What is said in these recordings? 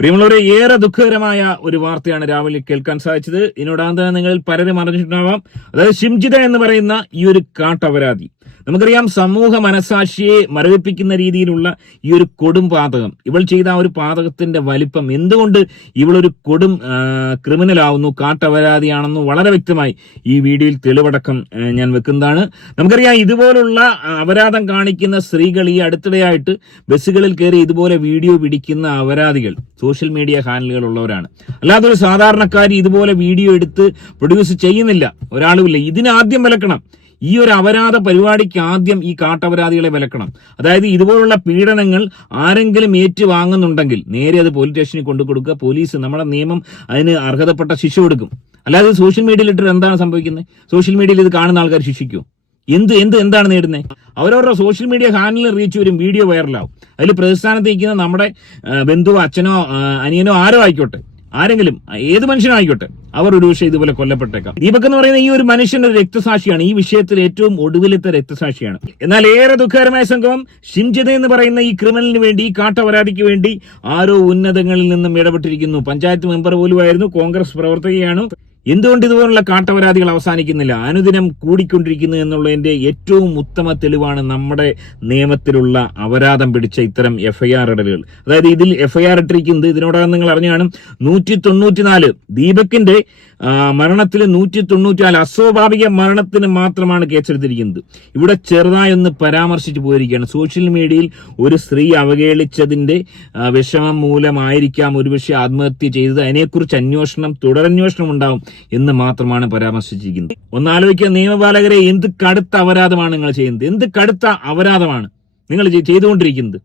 പ്രിയമുള്ളവരെ, ഏറെ ദുഃഖകരമായ ഒരു വാർത്തയാണ് രാവിലെ കേൾക്കാൻ സാധിച്ചത്. ഇതിനോടാന്ത നിങ്ങളിൽ പലരും അറിഞ്ഞിട്ടുണ്ടാവാം. അതായത് ഷിംജിത എന്ന് പറയുന്ന ഈ ഒരു കാട്ടപരാധി, നമുക്കറിയാം, സമൂഹ മനസാക്ഷിയെ മരവിപ്പിക്കുന്ന രീതിയിലുള്ള ഈ ഒരു കൊടും പാതകം, ഇവൾ ചെയ്ത ആ ഒരു പാതകത്തിന്റെ വലിപ്പം, എന്തുകൊണ്ട് ഇവളൊരു കൊടും ക്രിമിനൽ ആവുന്നു, കാട്ടപരാധിയാണെന്ന് വളരെ വ്യക്തമായി ഈ വീഡിയോയിൽ തെളിവടക്കം ഞാൻ വെക്കുന്നതാണ്. നമുക്കറിയാം, ഇതുപോലുള്ള അപരാധം കാണിക്കുന്ന സ്ത്രീകൾ ഈ അടുത്തിടെയായിട്ട് ബസ്സുകളിൽ കയറി ഇതുപോലെ വീഡിയോ പിടിക്കുന്ന അപരാധികൾ സോഷ്യൽ മീഡിയ ഹാൻഡിലുകൾ ഉള്ളവരാണ്. അല്ലാതെ ഒരു സാധാരണക്കാരി ഇതുപോലെ വീഡിയോ എടുത്ത് പ്രൊഡ്യൂസ് ചെയ്യുന്നില്ല, ഒരാളുമില്ല. ഇതിനാദ്യം വിലക്കണം. ഈ ഒരു അപരാധ പരിപാടിക്ക് ആദ്യം ഈ കാട്ടപരാധികളെ വിലക്കണം. അതായത് ഇതുപോലുള്ള പീഡനങ്ങൾ ആരെങ്കിലും ഏറ്റുവാങ്ങുന്നുണ്ടെങ്കിൽ നേരെ അത് പോലീസ് സ്റ്റേഷനിൽ കൊണ്ടു കൊടുക്കുക. പോലീസ്, നമ്മുടെ നിയമം അതിന് അർഹതപ്പെട്ട ശിക്ഷ കൊടുക്കും. അല്ലാതെ സോഷ്യൽ മീഡിയയിൽ ഇട്ടിട്ട് എന്താണ് സംഭവിക്കുന്നത്? സോഷ്യൽ മീഡിയയിൽ ഇത് കാണുന്ന ആൾക്കാർ ശിക്ഷിക്കുമോ? എന്താണ് നേടുന്നത്? അവരവരുടെ സോഷ്യൽ മീഡിയ ഹാൻഡിലിൽ റീച്ച് വരും, വീഡിയോ വൈറലാവും. അതിൽ പ്രതിസ്ഥാനത്ത് നിൽക്കുന്ന നമ്മുടെ ബന്ധുവോ അച്ഛനോ അനിയനോ ആരോ ആയിക്കോട്ടെ, ആരെങ്കിലും, ഏത് മനുഷ്യനായിക്കോട്ടെ, അവർ ഒരു പക്ഷേ ഇതുപോലെ കൊല്ലപ്പെട്ടേക്കാം. ദീപക് എന്ന് പറയുന്ന ഈ ഒരു മനുഷ്യന്റെ രക്തസാക്ഷിയാണ്, ഈ വിഷയത്തിൽ ഏറ്റവും ഒടുവിലത്തെ രക്തസാക്ഷിയാണ്. എന്നാൽ ഏറെ ദുഃഖകരമായ സംഭവം, ഷിംജിത എന്ന് പറയുന്ന ഈ ക്രിമിനലിന് വേണ്ടി, ഈ കാട്ടപരാധിക്ക് വേണ്ടി ആരോ ഉന്നതങ്ങളിൽ നിന്നും ഇടപെട്ടിരിക്കുന്നു. പഞ്ചായത്ത് മെമ്പർ പോലുമായിരുന്നു, കോൺഗ്രസ് പ്രവർത്തകയാണ്. എന്തുകൊണ്ട് ഇതുപോലുള്ള കാട്ടപരാധികൾ അവസാനിക്കുന്നില്ല, അനുദിനം കൂടിക്കൊണ്ടിരിക്കുന്നു എന്നുള്ളതിന്റെ ഏറ്റവും ഉത്തമ തെളിവാണ് നമ്മുടെ നിയമത്തിലുള്ള അപരാധം പിടിച്ച ഇത്തരം FIR ഇടലുകൾ. അതായത് ഇതിൽ FIR ഇട്ടിരിക്കുന്നത്, ഇതിനോടകം നിങ്ങൾ അറിഞ്ഞു കാണും, 194 ദീപകിന്റെ മരണത്തിൽ 194 അസ്വാഭാവിക മരണത്തിന് മാത്രമാണ് കേസെടുത്തിരിക്കുന്നത്. ഇവിടെ ചെറുതായി ഒന്ന് പരാമർശിച്ചു പോയിരിക്കുകയാണ്. സോഷ്യൽ മീഡിയയിൽ ഒരു സ്ത്രീ അവഹേളിച്ചതിന്റെ വിഷമം മൂലമായിരിക്കാം ഒരുപക്ഷെ ആത്മഹത്യ ചെയ്തത്, അതിനെക്കുറിച്ച് അന്വേഷണം, തുടരന്വേഷണം ഉണ്ടാവും എന്ന് മാത്രമാണ് പരാമർശിച്ചിരിക്കുന്നത്. ഒന്നാലോചിക്കുക, നിയമപാലകരെ, എന്ത് കടുത്ത അപരാധമാണ് നിങ്ങൾ ചെയ്യുന്നത്? എന്ത് കടുത്ത അപരാധമാണ് നിങ്ങൾ ചെയ്തുകൊണ്ടിരിക്കുന്നത്?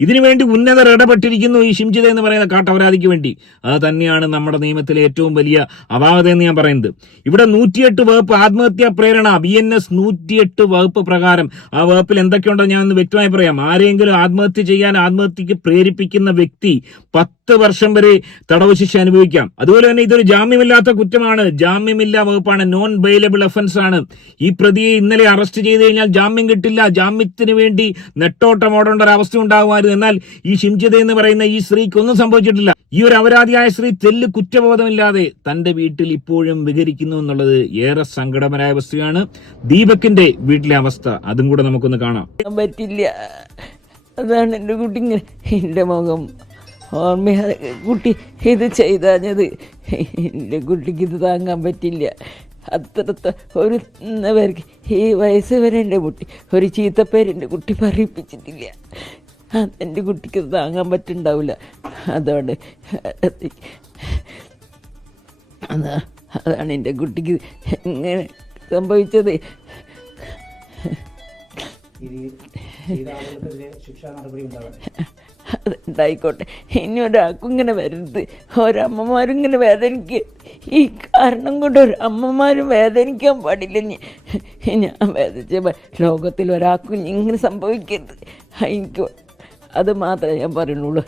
ഇതിനുവേണ്ടി ഉന്നതർ ഇടപെട്ടിരിക്കുന്നു, ഈ ഷിംജിത എന്ന് പറയുന്ന കാട്ടപരാധിക്ക് വേണ്ടി. അത് തന്നെയാണ് നമ്മുടെ നിയമത്തിലെ ഏറ്റവും വലിയ അപാകത എന്ന് ഞാൻ പറയുന്നത്. ഇവിടെ 108 വകുപ്പ് ആത്മഹത്യാ പ്രേരണ, BNS 108 വകുപ്പ് പ്രകാരം, ആ വകുപ്പിൽ എന്തൊക്കെയുണ്ടോ ഞാൻ ഒന്ന് വ്യക്തമായി പറയാം. ആരെങ്കിലും ആത്മഹത്യ ചെയ്യാൻ, ആത്മഹത്യക്ക് പ്രേരിപ്പിക്കുന്ന വ്യക്തി 10 വർഷം വരെ തടവ് ശിക്ഷ അനുഭവിക്കാം. അതുപോലെ തന്നെ ഇതൊരു ജാമ്യമില്ലാത്ത കുറ്റമാണ്, ജാമ്യമില്ലാ വകുപ്പാണ്, നോൺ ബെയിലബിൾ ഒഫൻസ് ആണ്. ഈ പ്രതിയെ ഇന്നലെ അറസ്റ്റ് ചെയ്ത് കഴിഞ്ഞാൽ ജാമ്യം കിട്ടില്ല. ജാമ്യത്തിന് വേണ്ടി നെട്ടോട്ടം ഓടേണ്ട ഒരു അവസ്ഥ ഉണ്ടാകുമായിരുന്നു. എന്നാൽ ഈ ഷിംജിത എന്ന് പറയുന്ന ഈ സ്ത്രീക്ക് ഒന്നും സംഭവിച്ചിട്ടില്ല. ഈ ഒരു അപരാധിയായ സ്ത്രീ തെല്ല് കുറ്റബോധമില്ലാതെ തന്റെ വീട്ടിൽ ഇപ്പോഴും വിഹരിക്കുന്നു എന്നുള്ളത് ഏറെ സങ്കടകരമായ അവസ്ഥയാണ്. ദീപകിന്റെ വീട്ടിലെ അവസ്ഥ, അതും കൂടെ നമുക്കൊന്ന് കാണാം. പറ്റില്ല, അതാണ് എൻ്റെ കുട്ടി ഇങ്ങനെ, എൻ്റെ മുഖം ഓർമ്മ, കുട്ടി ഇത് ചെയ്താഞ്ഞത് എൻ്റെ കുട്ടിക്ക് ഇത് താങ്ങാൻ പറ്റില്ല. അത്രത്തെ ഒരു പേർക്ക് ഈ വയസ്സ് വരെ എൻ്റെ കുട്ടി ഒരു ചീത്തപ്പേര് എൻ്റെ കുട്ടി പറയിപ്പിച്ചിട്ടില്ല. എൻ്റെ കുട്ടിക്ക് താങ്ങാൻ പറ്റുണ്ടാവില്ല. അതുകൊണ്ട് അതാണ് എൻ്റെ കുട്ടിക്ക് എങ്ങനെ സംഭവിച്ചത്. അതുണ്ടായിക്കോട്ടെ, ഇനി ഒരാൾക്കും ഇങ്ങനെ വരരുത്. ഒരമ്മമാരും ഇങ്ങനെ വേദനിക്കുക, ഈ കാരണം കൊണ്ട് ഒരു അമ്മമാരും വേദനിക്കാൻ പാടില്ല. ഞാൻ വേദനിച്ച ലോകത്തിൽ ഒരാൾക്കും ഇങ്ങനെ സംഭവിക്കരുത്. എനിക്ക് അത് മാത്രമേ ഞാൻ പറയുന്നുള്ളൂ.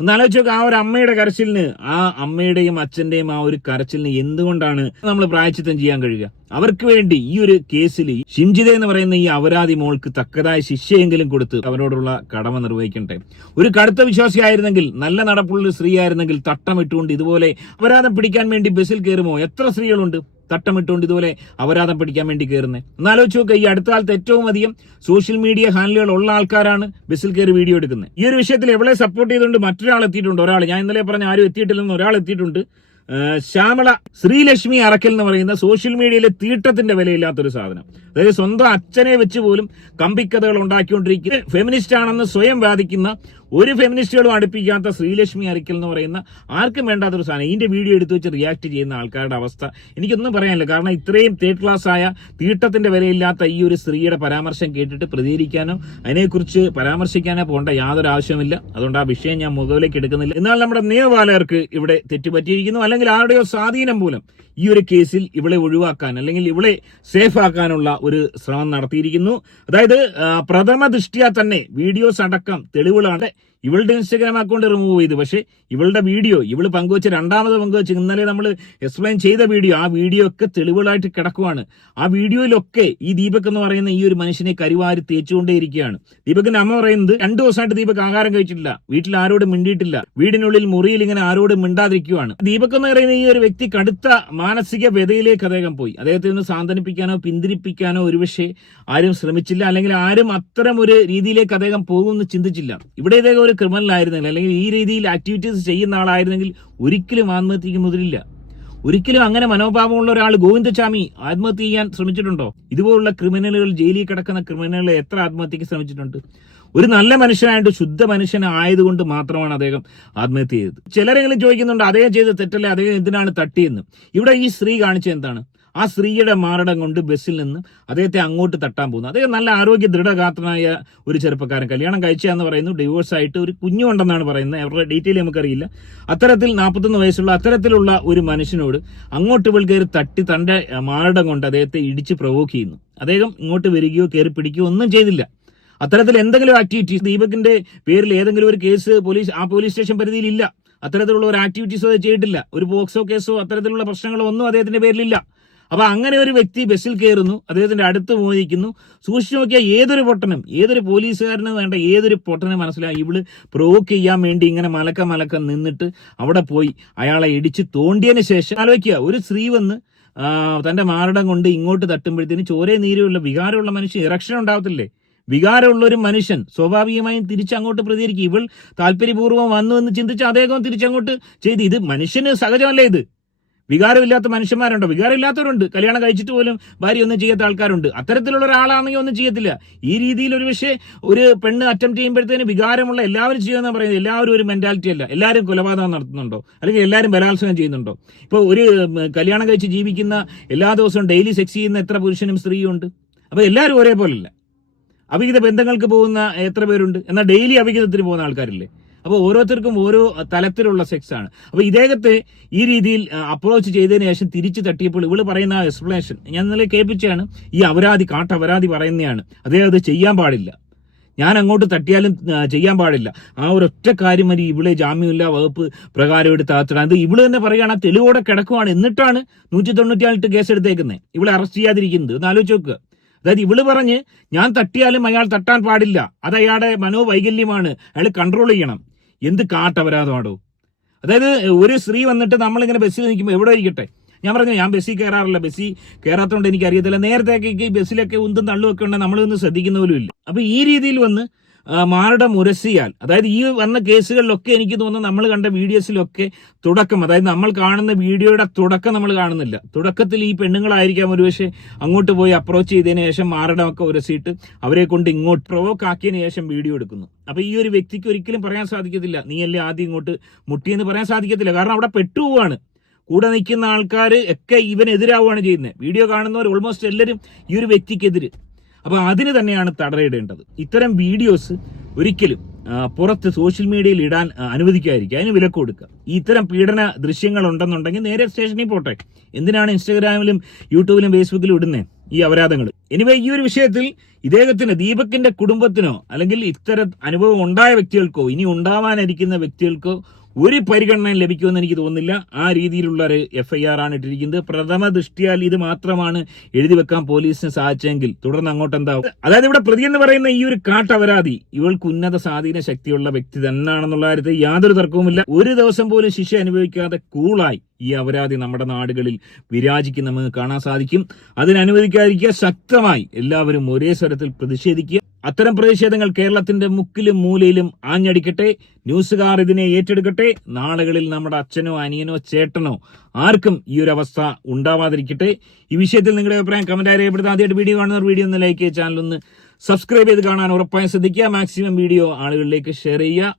ഒന്നാലോചിച്ച് നോക്കുക, ആ ഒരു അമ്മയുടെ കരച്ചിലിന്, ആ അമ്മയുടെയും അച്ഛന്റെയും ആ ഒരു കരച്ചിലിന് എന്തുകൊണ്ടാണ് നമ്മൾ പ്രായശ്ചിത്തം ചെയ്യാൻ കഴിയുക? അവർക്ക് വേണ്ടി ഈ ഒരു കേസിൽ ഷിംജിത എന്ന് പറയുന്ന ഈ അപരാധി മോൾക്ക് തക്കതായ ശിക്ഷയെങ്കിലും കൊടുത്ത് അവരോടുള്ള കടമ നിർവഹിക്കട്ടെ. ഒരു കടുത്ത വിശ്വാസിയായിരുന്നെങ്കിൽ, നല്ല നടപ്പുള്ള സ്ത്രീ ആയിരുന്നെങ്കിൽ, തട്ടമിട്ടുകൊണ്ട് ഇതുപോലെ അപരാധം പിടിക്കാൻ വേണ്ടി ബസ്സിൽ കയറുമോ? എത്ര സ്ത്രീകളുണ്ട് തട്ടമിട്ടുകൊണ്ട് ഇതുപോലെ അപരാധം പിടിക്കാൻ വേണ്ടി കയറുന്നത്? ഒന്നാലോചിച്ച് നോക്കുക, ഈ അടുത്ത കാലത്ത് ഏറ്റവും അധികം സോഷ്യൽ മീഡിയ ഹാൻഡിലുകൾ ഉള്ള ആൾക്കാരാണ് ബസ്സിൽ കയറി വീഡിയോ എടുക്കുന്നത്. ഈ ഒരു വിഷയത്തിൽ എവിടെ സപ്പോർട്ട് ചെയ്തുകൊണ്ട് മറ്റൊരാൾ എത്തിയിട്ടുണ്ട്. ഒരാൾ, ഞാൻ ഇന്നലെ പറഞ്ഞ ആരും എത്തിയിട്ടില്ലെന്ന് ഒരാൾ എത്തിയിട്ടുണ്ട്. ശ്യാമള ശ്രീലക്ഷ്മി അറക്കൽ എന്ന് പറയുന്ന സോഷ്യൽ മീഡിയയിലെ തീട്ടത്തിന്റെ വിലയില്ലാത്തൊരു സാധനം. അതായത് സ്വന്തം അച്ഛനെ വെച്ച് പോലും കമ്പിക്കഥകൾ ഉണ്ടാക്കിക്കൊണ്ടിരിക്കുന്ന, ഫെമിനിസ്റ്റ് ആണെന്ന് സ്വയം വാദിക്കുന്ന, ഒരു ഫെമിനിസ്റ്റുകളും അടുപ്പിക്കാത്ത ശ്രീലക്ഷ്മി അറക്കൽ എന്ന് പറയുന്ന ആർക്കും വേണ്ടാത്തൊരു സാധനം. ഇതിന്റെ വീഡിയോ എടുത്തു വെച്ച് റിയാക്ട് ചെയ്യുന്ന ആൾക്കാരുടെ അവസ്ഥ എനിക്കൊന്നും പറയാനില്ല. കാരണം ഇത്രയും തേർഡ് ക്ലാസ് ആയ, തീട്ടത്തിന്റെ വിലയില്ലാത്ത ഈ ഒരു സ്ത്രീയുടെ പരാമർശം കേട്ടിട്ട് പ്രതികരിക്കാനോ അതിനെക്കുറിച്ച് പരാമർശിക്കാനോ പോകേണ്ട യാതൊരു ആവശ്യമില്ല. അതുകൊണ്ട് ആ വിഷയം ഞാൻ മുഖവിലേക്ക് എടുക്കുന്നില്ല. എന്നാൽ നമ്മുടെ നിയമപാലകർക്ക് ഇവിടെ തെറ്റുപറ്റിയിരിക്കുന്നു, അല്ലെങ്കിൽ ആരുടെയോ സ്വാധീനം മൂലം ഈ ഒരു കേസിൽ ഇവളെ ഒഴിവാക്കാൻ, അല്ലെങ്കിൽ ഇവളെ സേഫ് ആക്കാനുള്ള ഒരു ശ്രമം നടത്തിയിരിക്കുന്നു. അതായത് പ്രഥമ ദൃഷ്ട്യാ തന്നെ വീഡിയോസ് അടക്കം തെളിവുകളാണ് ഇവളുടെ ഇൻസ്റ്റാഗ്രാം അക്കൗണ്ട് റിമൂവ് ചെയ്തു. പക്ഷേ ഇവളുടെ വീഡിയോ ഇവള് പങ്കുവെച്ച് രണ്ടാമത് പങ്കുവെച്ച് ഇന്നലെ നമ്മൾ എക്സ്പ്ലെയിൻ ചെയ്ത വീഡിയോ, ആ വീഡിയോ ഒക്കെ തെളിവുകളായിട്ട് കിടക്കുവാണ്. ആ വീഡിയോയിലൊക്കെ ഈ ദീപക് എന്ന് പറയുന്ന ഈ ഒരു മനുഷ്യനെ കരിവാരി തേച്ചുകൊണ്ടേയിരിക്കുകയാണ്. ദീപകിന്റെ അമ്മ പറയുന്നത് 2 ദിവസമായിട്ട് ദീപക് ആഹാരം കഴിച്ചിട്ടില്ല, വീട്ടിൽ ആരോടും മിണ്ടിയിട്ടില്ല, വീടിനുള്ളിൽ മുറിയിൽ ഇങ്ങനെ ആരോടും മിണ്ടാതിരിക്കുകയാണ്. ദീപക് എന്ന് പറയുന്ന ഈ ഒരു വ്യക്തി കടുത്ത മാനസിക വ്യതയിലേക്ക് അദ്ദേഹം പോയി. അദ്ദേഹത്തെ ഒന്ന് സാന്ത്വനിപ്പിക്കാനോ പിന്തിരിപ്പിക്കാനോ ഒരുപക്ഷെ ആരും ശ്രമിച്ചില്ല, അല്ലെങ്കിൽ ആരും അത്തരം ഒരു രീതിയിലേക്ക് അദ്ദേഹം പോകുമെന്ന് ചിന്തിച്ചില്ല. ഇവിടെ ഇദ്ദേഹം ഒരു ക്രിമിനൽ ആയിരുന്നെങ്കിൽ, അല്ലെങ്കിൽ ഈ രീതിയിൽ ആക്ടിവിറ്റീസ് ചെയ്യുന്ന ആളായിരുന്നെങ്കിൽ ഒരിക്കലും ആത്മഹത്യക്ക് മുതിരില്ല. ഒരിക്കലും അങ്ങനെ മനോഭാവമുള്ള ഒരാൾ ഗോവിന്ദചാമി ആത്മഹത്യ ചെയ്യാൻ ശ്രമിച്ചിട്ടുണ്ടോ? ഇതുപോലുള്ള ക്രിമിനലുകൾ, ജയിലിൽ കിടക്കുന്ന ക്രിമിനലുകൾ എത്ര ആത്മഹത്യക്ക് ശ്രമിച്ചിട്ടുണ്ട്? ഒരു നല്ല മനുഷ്യനായിട്ട് ശുദ്ധ മനുഷ്യനായതുകൊണ്ട് മാത്രമാണ് അദ്ദേഹം ആത്മഹത്യ ചെയ്തത്. ചിലരെങ്കിലും ചോദിക്കുന്നുണ്ട് അദ്ദേഹം ചെയ്ത തെറ്റല്ലേ, അദ്ദേഹം എന്തിനാണ് തട്ടിയെന്ന്. ഇവിടെ ഈ സ്ത്രീ കാണിച്ചത് എന്താണ്? ആ സ്ത്രീയുടെ മാരടം കൊണ്ട് ബസ്സിൽ നിന്ന് അദ്ദേഹത്തെ അങ്ങോട്ട് തട്ടാൻ പോകുന്നു. അദ്ദേഹം നല്ല ആരോഗ്യ ദൃഢഗാത്രനായ ഒരു ചെറുപ്പക്കാരൻ, കല്യാണം കഴിച്ചതെന്ന് പറയുന്നു, ഡിവോഴ്സ് ആയിട്ട് ഒരു കുഞ്ഞുണ്ടെന്നാണ് പറയുന്നത്, അവരുടെ ഡീറ്റെയിൽ നമുക്കറിയില്ല. അത്തരത്തിൽ 41 വയസ്സുള്ള അത്തരത്തിലുള്ള ഒരു മനുഷ്യനോട് അങ്ങോട്ട് ഇവൾ കയറി തട്ടി തന്റെ മാരടം കൊണ്ട് അദ്ദേഹത്തെ ഇടിച്ച് പ്രൊവോക്ക് ചെയ്യുന്നു. അദ്ദേഹം ഇങ്ങോട്ട് വരികയോ കയറി പിടിക്കുകയോ ഒന്നും ചെയ്തില്ല. അത്തരത്തിൽ എന്തെങ്കിലും ആക്ടിവിറ്റീസ്, ദീപകിന്റെ പേരിൽ ഏതെങ്കിലും ഒരു കേസ് പോലീസ് സ്റ്റേഷൻ പരിധിയിൽ ഇല്ല. അത്തരത്തിലുള്ള ഒരു ആക്ടിവിറ്റീസോ അത് ചെയ്തിട്ടില്ല. ഒരു പോക്സോ കേസോ അത്തരത്തിലുള്ള പ്രശ്നങ്ങളോ ഒന്നും അദ്ദേഹത്തിന്റെ പേരിലില്ല. അപ്പൊ അങ്ങനെ ഒരു വ്യക്തി ബസ്സിൽ കയറുന്നു, അദ്ദേഹത്തിന്റെ അടുത്ത് മോദിക്കുന്നു. സൂക്ഷിച്ചു നോക്കിയാൽ ഏതൊരു പൊട്ടനും, ഏതൊരു പോലീസുകാരനും വേണ്ട ഏതൊരു പൊട്ടനും മനസ്സിലായി ഇവള് പ്രൊവോക്ക് ചെയ്യാൻ വേണ്ടി ഇങ്ങനെ മലക്ക നിന്നിട്ട് അവിടെ പോയി അയാളെ ഇടിച്ച് തോണ്ടിയതിന് ശേഷം ആലോചിക്കുക, ഒരു സ്ത്രീ വന്ന് തന്റെ മാരടം കൊണ്ട് ഇങ്ങോട്ട് തട്ടുമ്പോഴത്തേന് ചോരേ നീരുള്ള വികാരമുള്ള മനുഷ്യൻ ഇറക്ഷൻ ഉണ്ടാവത്തില്ലേ? വികാരമുള്ള ഒരു മനുഷ്യൻ സ്വാഭാവികമായും തിരിച്ചങ്ങോട്ട് പ്രതികരിക്കും. ഇവൾ താല്പര്യപൂർവ്വം വന്നു എന്ന് ചിന്തിച്ച് അദ്ദേഹം തിരിച്ചങ്ങോട്ട് ചെയ്ത്. ഇത് മനുഷ്യന് സഹജമല്ലേ? ഇത് വികാരമില്ലാത്ത മനുഷ്യന്മാരുണ്ടോ? വികാരമില്ലാത്തവരുണ്ട്, കല്യാണം കഴിച്ചിട്ട് പോലും ഭാര്യ ഒന്നും ചെയ്യാത്ത ആൾക്കാരുണ്ട്. അത്തരത്തിലുള്ള ഒരാളാണെങ്കിൽ ഒന്നും ചെയ്യത്തില്ല. ഈ രീതിയിൽ ഒരു പക്ഷേ ഒരു പെണ്ണ് അറ്റംപ്റ്റ് ചെയ്യുമ്പോഴത്തേന് വികാരമുള്ള എല്ലാവരും ചെയ്യുമെന്ന് പറയുന്നത് എല്ലാവരും ഒരു മെന്റാലിറ്റി അല്ല. എല്ലാവരും കൊലപാതകം നടത്തുന്നുണ്ടോ, അല്ലെങ്കിൽ എല്ലാവരും ബലാത്സംഗം ചെയ്യുന്നുണ്ടോ? ഇപ്പോൾ ഒരു കല്യാണം കഴിച്ച് ജീവിക്കുന്ന എല്ലാ ദിവസവും ഡെയിലി സെക്സ് ചെയ്യുന്ന എത്ര പുരുഷനും സ്ത്രീയും ഉണ്ട്? അപ്പൊ എല്ലാവരും ഒരേപോലല്ല. അവിഹിത ബന്ധങ്ങൾക്ക് പോകുന്ന എത്ര പേരുണ്ട്? എന്നാൽ ഡെയിലി അവിഹിതത്തിന് പോകുന്ന ആൾക്കാരില്ലേ? അപ്പോൾ ഓരോരുത്തർക്കും ഓരോ തലത്തിലുള്ള സെക്സ് ആണ്. അപ്പോൾ ഇദ്ദേഹത്തെ ഈ രീതിയിൽ അപ്രോച്ച് ചെയ്തതിന് ശേഷം തിരിച്ചു തട്ടിയപ്പോൾ ഇവള് പറയുന്ന എക്സ്പ്ലനേഷൻ ഞാൻ ഇന്നലെ കേൾപ്പിച്ചാണ്. ഈ കാട്ടപരാധി പറയുന്നതാണ്, അദ്ദേഹം അത് ചെയ്യാൻ പാടില്ല, ഞാൻ അങ്ങോട്ട് തട്ടിയാലും ചെയ്യാൻ പാടില്ല. ആ ഒരൊറ്റ കാര്യം മതി ഇവളെ ജാമ്യമില്ലാ വകുപ്പ് പ്രകാരം എടുത്ത് അകത്തിടാൻ. ഇത് ഇവള് തന്നെ പറയുകയാണ്, തെളിവോടെ കിടക്കുവാണ്. എന്നിട്ടാണ് 198 കേസ് എടുത്തേക്കുന്നത്, ഇവളെ അറസ്റ്റ് ചെയ്യാതിരിക്കുന്നത്. ഒന്ന് ആലോചിച്ച് നോക്കുക. അതായത് ഇവള് പറഞ്ഞ് ഞാൻ തട്ടിയാലും അയാൾ തട്ടാൻ പാടില്ല, അത് അയാളുടെ മനോവൈകല്യമാണ്, അയാൾ കൺട്രോൾ ചെയ്യണം. എന്ത് കാട്ടപരാധമാണോ? അതായത് ഒരു സ്ത്രീ വന്നിട്ട് നമ്മളിങ്ങനെ ബസ്സിൽ നിൽക്കുമ്പോൾ എവിടെ ഇരിക്കട്ടെ, ഞാൻ പറഞ്ഞു ഞാൻ ബസ്സിൽ കയറാറില്ല, ബസ്സിൽ കയറാത്തതുകൊണ്ട് എനിക്ക് അറിയത്തില്ല. നേരത്തെ ഈ ബസ്സിലൊക്കെ ഉന്തും തള്ളും ഒക്കെ ഉണ്ടെങ്കിൽ നമ്മളൊന്നും ശ്രദ്ധിക്കുന്ന പോലും ഇല്ല. അപ്പൊ ഈ രീതിയിൽ വന്ന് മാരുടെ മുരസിയാൽ, അതായത് ഈ വന്ന കേസുകളിലൊക്കെ എനിക്ക് തോന്നുന്നു നമ്മൾ കണ്ട വീഡിയോസിലൊക്കെ തുടക്കം, അതായത് നമ്മൾ കാണുന്ന വീഡിയോയുടെ തുടക്കം നമ്മൾ കാണുന്നില്ല. തുടക്കത്തിൽ ഈ പെണ്ണുങ്ങളായിരിക്കാം ഒരുപക്ഷെ അങ്ങോട്ട് പോയി അപ്രോച്ച് ചെയ്തതിന് ശേഷം മാരടമൊക്കെ ഉരസിയിട്ട് അവരെ കൊണ്ട് ഇങ്ങോട്ട് പ്രൊവോക്ക് ആക്കിയതിന് ശേഷം വീഡിയോ എടുക്കുന്നു. അപ്പൊ ഈ ഒരു വ്യക്തിക്ക് ഒരിക്കലും പറയാൻ സാധിക്കത്തില്ല നീയല്ലേ ആദ്യം ഇങ്ങോട്ട് മുട്ടിയെന്ന് പറയാൻ സാധിക്കത്തില്ല. കാരണം അവിടെ പെട്ടുപോവാണ്. കൂടെ നിൽക്കുന്ന ആൾക്കാർ ഒക്കെ ഇവനെതിരാവുകയാണ് ചെയ്യുന്നത്. വീഡിയോ കാണുന്നവർ ഓൾമോസ്റ്റ് എല്ലാവരും ഈ ഒരു വ്യക്തിക്കെതിര്. അപ്പൊ അതിന് തന്നെയാണ് തടയിടേണ്ടത്. ഇത്തരം വീഡിയോസ് ഒരിക്കലും പുറത്ത് സോഷ്യൽ മീഡിയയിൽ ഇടാൻ അനുവദിക്കാതിരിക്കുക, അതിന് വിലക്ക് കൊടുക്കുക. ഇത്തരം പീഡന ദൃശ്യങ്ങൾ ഉണ്ടെന്നുണ്ടെങ്കിൽ നേരെ സ്റ്റേഷനിൽ പോട്ടെ. എന്തിനാണ് ഇൻസ്റ്റാഗ്രാമിലും യൂട്യൂബിലും ഫേസ്ബുക്കിലും ഇടുന്നത് ഈ അപരാധങ്ങൾ? എനിവേ ഈ ഒരു വിഷയത്തിൽ ഇദ്ദേഹത്തിന്, ദീപകിന്റെ കുടുംബത്തിനോ അല്ലെങ്കിൽ ഇത്തരം അനുഭവം ഉണ്ടായ വ്യക്തികൾക്കോ ഇനി ഉണ്ടാവാനിരിക്കുന്ന വ്യക്തികൾക്കോ ഒരു പരിഗണനയും ലഭിക്കുമെന്ന് എനിക്ക് തോന്നുന്നില്ല. ആ രീതിയിലുള്ള ഒരു FIR ആണ് ഇട്ടിരിക്കുന്നത്. പ്രഥമ ദൃഷ്ടിയാൽ ഇത് മാത്രമാണ് എഴുതി വെക്കാൻ പോലീസിന് സാധിച്ചെങ്കിൽ തുടർന്ന് അങ്ങോട്ട് എന്താവും? അതായത് ഇവിടെ പ്രതി എന്ന് പറയുന്ന ഈ ഒരു കാട്ടപരാധി ഇവൾക്ക് ഉന്നത സ്വാധീന ശക്തിയുള്ള വ്യക്തി തന്നെയാണെന്നുള്ള കാര്യത്തിൽ യാതൊരു തർക്കവുമില്ല. ഒരു ദിവസം പോലും ശിക്ഷ അനുഭവിക്കാതെ കൂളായി ഈ അപരാധി നമ്മുടെ നാടുകളിൽ വിരാജിക്കുന്ന നമുക്ക് കാണാൻ സാധിക്കും. അതിനനുവദിക്കാതിരിക്കുക, ശക്തമായി എല്ലാവരും ഒരേ സ്വരത്തിൽ പ്രതിഷേധിക്കുക. അത്തരം പ്രതിഷേധങ്ങൾ കേരളത്തിന്റെ മുക്കിലും മൂലയിലും ആഞ്ഞടിക്കട്ടെ. ന്യൂസുകാർ ഇതിനെ ഏറ്റെടുക്കട്ടെ. നാളുകളിൽ നമ്മുടെ അച്ഛനോ അനിയനോ ചേട്ടനോ ആർക്കും ഈ ഒരു അവസ്ഥ ഉണ്ടാവാതിരിക്കട്ടെ. ഈ വിഷയത്തിൽ നിങ്ങളുടെ അഭിപ്രായം കമന്റായി രേഖപ്പെടുത്താൻ. ആദ്യമായിട്ട് വീഡിയോ കാണുന്നവർ വീഡിയോ ഒന്ന് ലൈക്ക് ചെയ്യുക, ചാനൽ ഒന്ന് സബ്സ്ക്രൈബ് ചെയ്ത് കാണാൻ ഉറപ്പായും ശ്രദ്ധിക്കുക. മാക്സിമം വീഡിയോ ആളുകളിലേക്ക് ഷെയർ ചെയ്യുക.